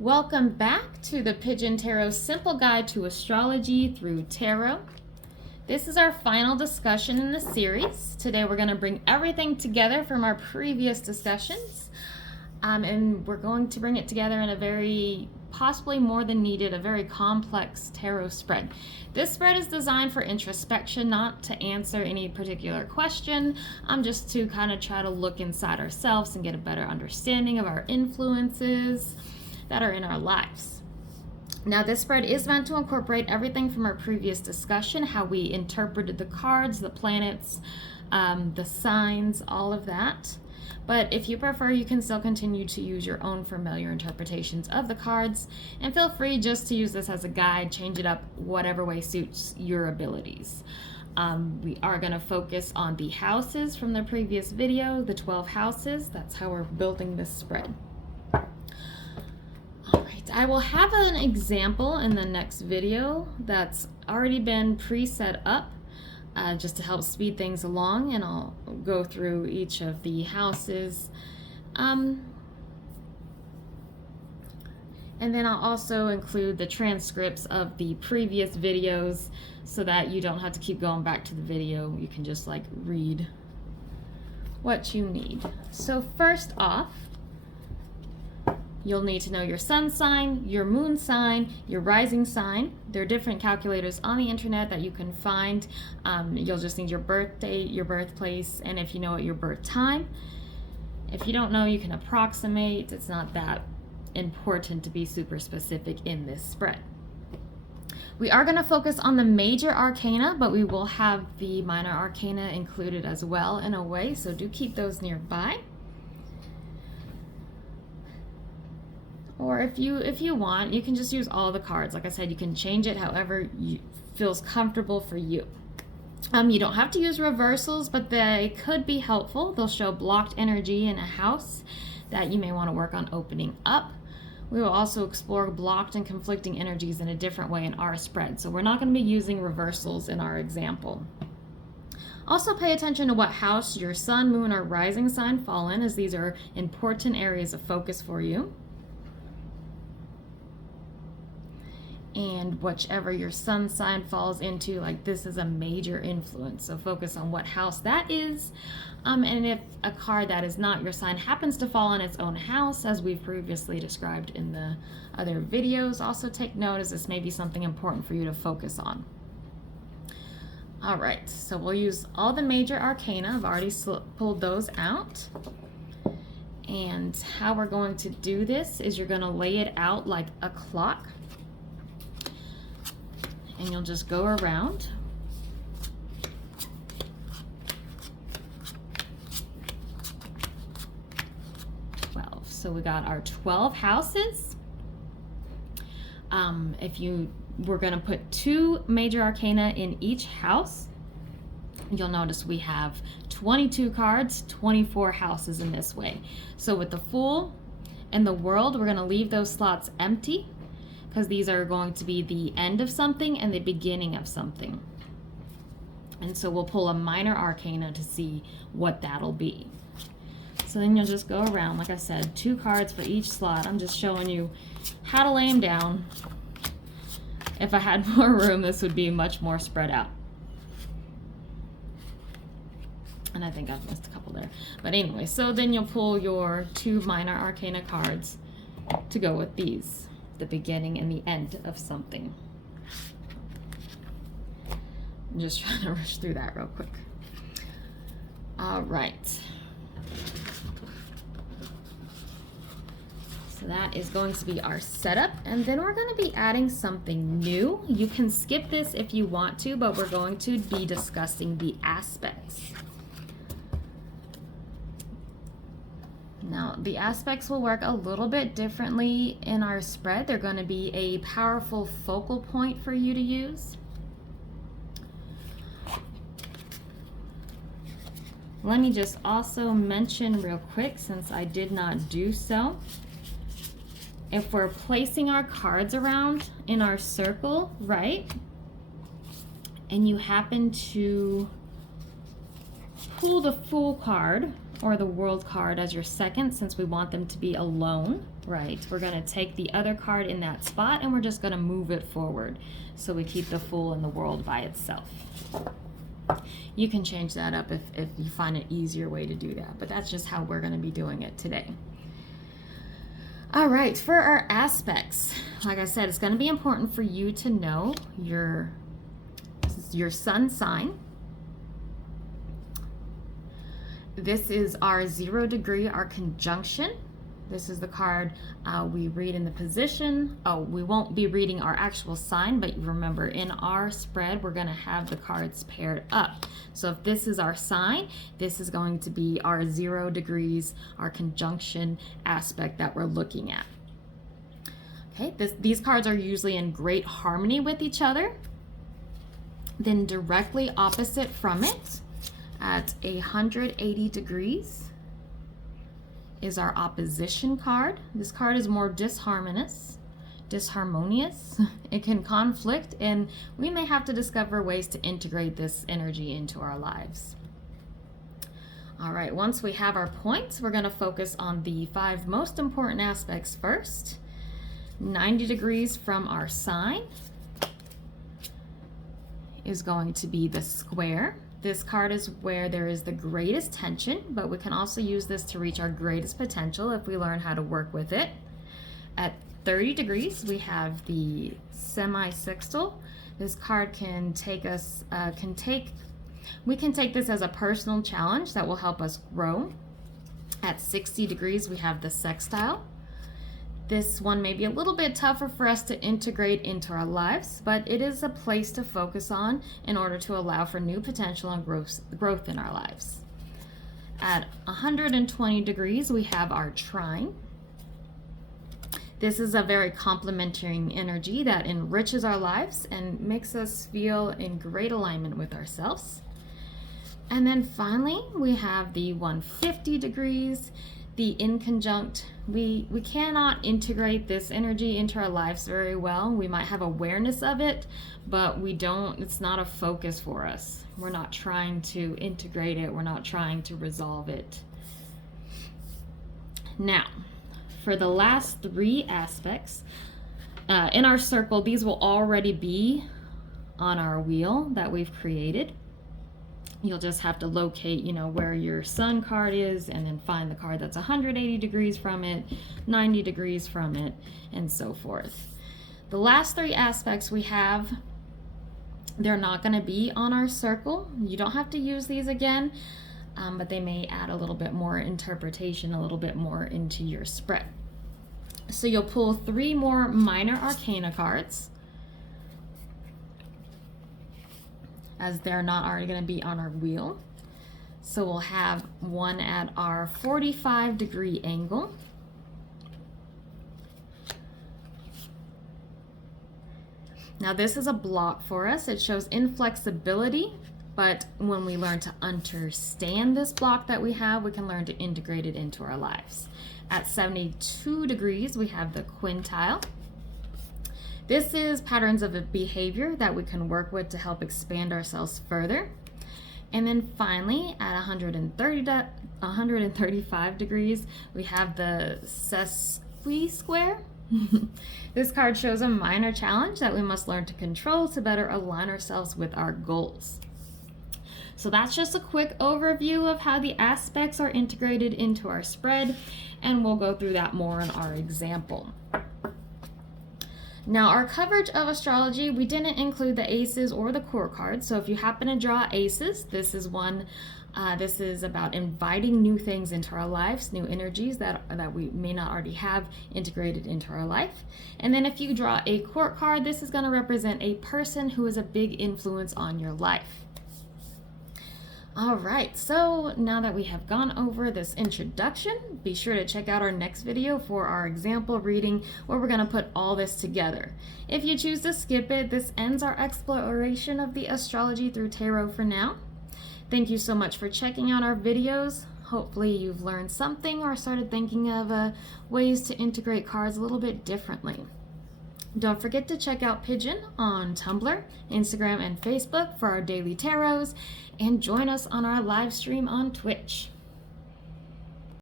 Welcome back to the Pigeon Tarot Simple Guide to Astrology through Tarot. This is our final discussion in the series. Today we're going to bring everything together from our previous discussions, and we're going to bring it together in a very, possibly more than needed, a very complex tarot spread. This spread is designed for introspection, not to answer any particular question, just to kind of try to look inside ourselves and get a better understanding of our influences that are in our lives. Now, this spread is meant to incorporate everything from our previous discussion, how we interpreted the cards, the planets, the signs, all of that. But if you prefer, you can still continue to use your own familiar interpretations of the cards, and feel free just to use this as a guide, change it up whatever way suits your abilities. We are going to focus on the houses from the previous video, the 12 houses. That's how we're building this spread. I will have an example in the next video that's already been pre-set up just to help speed things along, and I'll go through each of the houses. And then I'll also include the transcripts of the previous videos so that you don't have to keep going back to the video. You can just like read what you need. So first off, you'll need to know your sun sign, your moon sign, your rising sign. There are different calculators on the internet that you can find. You'll just need your birth date, your birthplace, and if you know at your birth time. If you don't know, you can approximate. It's not that important to be super specific in this spread. We are going to focus on the major arcana, but we will have the minor arcana included as well in a way, so do keep those nearby. Or if you want, you can just use all the cards. Like I said, you can change it however feels comfortable for you. You don't have to use reversals, but they could be helpful. They'll show blocked energy in a house that you may want to work on opening up. We will also explore blocked and conflicting energies in a different way in our spread. So we're not going to be using reversals in our example. Also pay attention to what house your sun, moon, or rising sign fall in, as these are important areas of focus for you. And whichever your sun sign falls into, like, this is a major influence, so focus on what house that is. And if a card that is not your sign happens to fall in its own house, as we've previously described in the other videos, also take note, as this may be something important for you to focus on. All right, so we'll use all the major arcana. I've already pulled those out. And how we're going to do this is you're going to lay it out like a clock. And you'll just go around. So we got our 12 houses. We're going to put 2 major arcana in each house. You'll notice we have 22 cards, 24 houses in this way. So with the Fool and the World, we're going to leave those slots empty, because these are going to be the end of something and the beginning of something. And so we'll pull a minor arcana to see what that'll be. So then you'll just go around, like I said, 2 cards for each slot. I'm just showing you how to lay them down. If I had more room, this would be much more spread out. And I think I've missed a couple there. But anyway, so then you'll pull your 2 minor arcana cards to go with these, the beginning and the end of something. I'm just trying to rush through that real quick. All right. So that is going to be our setup, and then we're going to be adding something new. You can skip this if you want to, but we're going to be discussing the aspects. Now, the aspects will work a little bit differently in our spread. They're going to be a powerful focal point for you to use. Let me just also mention real quick, since I did not do so, if we're placing our cards around in our circle, right, and you happen to pull the Fool card or the World card as your second, since we want them to be alone, right? We're going to take the other card in that spot and we're just going to move it forward. So we keep the Fool and the World by itself. You can change that up if you find an easier way to do that, but that's just how we're going to be doing it today. All right, for our aspects, like I said, it's going to be important for you to know your sun sign. This is our 0 degree, our conjunction. This is the card we read in the position. Oh, we won't be reading our actual sign, but remember, in our spread, we're going to have the cards paired up. So if this is our sign, this is going to be our 0 degrees, our conjunction aspect that we're looking at. Okay, these cards are usually in great harmony with each other. Then directly opposite from it, at 180 degrees, is our opposition card. This card is more disharmonious. It can conflict, and we may have to discover ways to integrate this energy into our lives. All right, once we have our points, we're going to focus on the 5 most important aspects first. 90 degrees from our sign is going to be the square. This card is where there is the greatest tension, but we can also use this to reach our greatest potential if we learn how to work with it. At 30 degrees, we have the semi-sextile. This card can take us, we can take this as a personal challenge that will help us grow. At 60 degrees, we have the sextile. This one may be a little bit tougher for us to integrate into our lives, but it is a place to focus on in order to allow for new potential and growth in our lives. At 120 degrees, we have our trine. This is a very complementary energy that enriches our lives and makes us feel in great alignment with ourselves. And then finally, we have the 150 degrees. The inconjunct, we cannot integrate this energy into our lives very well. We might have awareness of it, but it's not a focus for us. We're not trying to integrate it. We're not trying to resolve it. Now, for the last 3 aspects, in our circle, these will already be on our wheel that we've created. You'll just have to locate, where your sun card is, and then find the card that's 180 degrees from it, 90 degrees from it, and so forth. The last 3 aspects we have, they're not going to be on our circle. You don't have to use these again, but they may add a little bit more interpretation, a little bit more into your spread. So you'll pull 3 more minor arcana cards, as they're not already going to be on our wheel. So we'll have one at our 45 degree angle. Now this is a block for us. It shows inflexibility, but when we learn to understand this block that we have, we can learn to integrate it into our lives. At 72 degrees, we have the quintile. This is patterns of behavior that we can work with to help expand ourselves further. And then finally, at 135 degrees, we have the sesqui-square. This card shows a minor challenge that we must learn to control to better align ourselves with our goals. So that's just a quick overview of how the aspects are integrated into our spread, and we'll go through that more in our example. Now, our coverage of astrology, we didn't include the aces or the core cards. So if you happen to draw aces, this is one. This is about inviting new things into our lives, new energies that we may not already have integrated into our life. And then if you draw a court card, this is going to represent a person who is a big influence on your life. All right, so now that we have gone over this introduction, be sure to check out our next video for our example reading where we're going to put all this together. If you choose to skip it, this ends our exploration of the astrology through tarot for now. Thank you so much for checking out our videos. Hopefully you've learned something or started thinking of ways to integrate cards a little bit differently. Don't forget to check out Pigeon on Tumblr, Instagram, and Facebook for our daily tarots, and join us on our live stream on Twitch.